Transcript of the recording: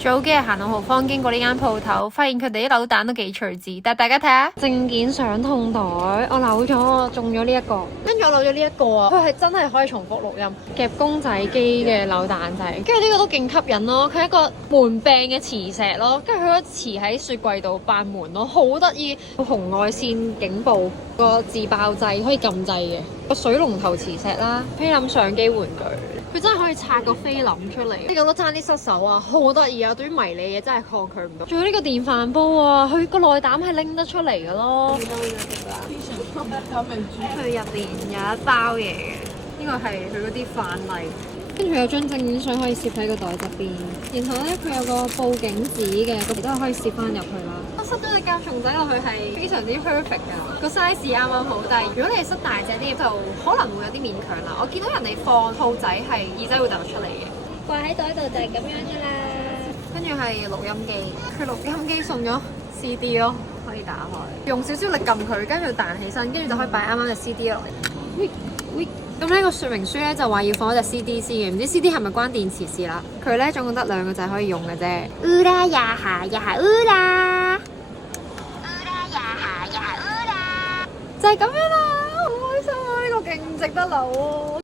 早幾日行到豪方，經過呢間鋪頭，發現佢哋啲扭蛋都幾趣致。但係大家睇下證件相筒袋，我扭咗，我中咗呢一個，跟住我扭咗呢一個啊，佢係真係可以重複錄音，夾公仔機嘅扭蛋仔，跟住呢個都勁吸引咯，佢係一個門柄嘅磁石咯，跟住佢可以磁喺雪櫃度扮門咯，好得意，紅外線警報，個自爆掣可以撳掣嘅，個水龍頭磁石啦，菲林相機玩具，佢真係可以拆個菲林出嚟，呢個都爭啲失手啊，好得意啊！對於迷你嘢真係抗拒唔到。仲有呢個電飯煲啊，佢個內膽係拎得出嚟㗎咯。佢入邊有一包嘢嘅，呢個係佢嗰啲飯粒，跟住有張證件相可以攝喺個袋側邊。然後咧，佢有個報警紙嘅，咁亦都可以攝翻入去啦。我塞咗隻甲蟲仔落去係非常之 perfect 㗎，個 size 啱啱好。但係如果你係塞大隻啲，就可能會有啲勉強啦。我見到人哋放兔仔係耳仔會突出嚟嘅，掛喺袋度就係咁樣㗎啦。跟住係錄音機，佢錄音機送咗 CD 咯，可以打開，用少少力撳佢，跟住彈起身，跟住就可以擺啱啱隻 CD 落嚟。咁呢個說明書咧就話要放一隻 CD 先嘅，唔知 CD 係咪關電池事啦？佢咧總共得2個掣可以用嘅啫。烏啦呀下呀下烏啦，烏啦呀下呀下烏啦，就係咁樣啦，好開心啊！呢個勁值得留喎。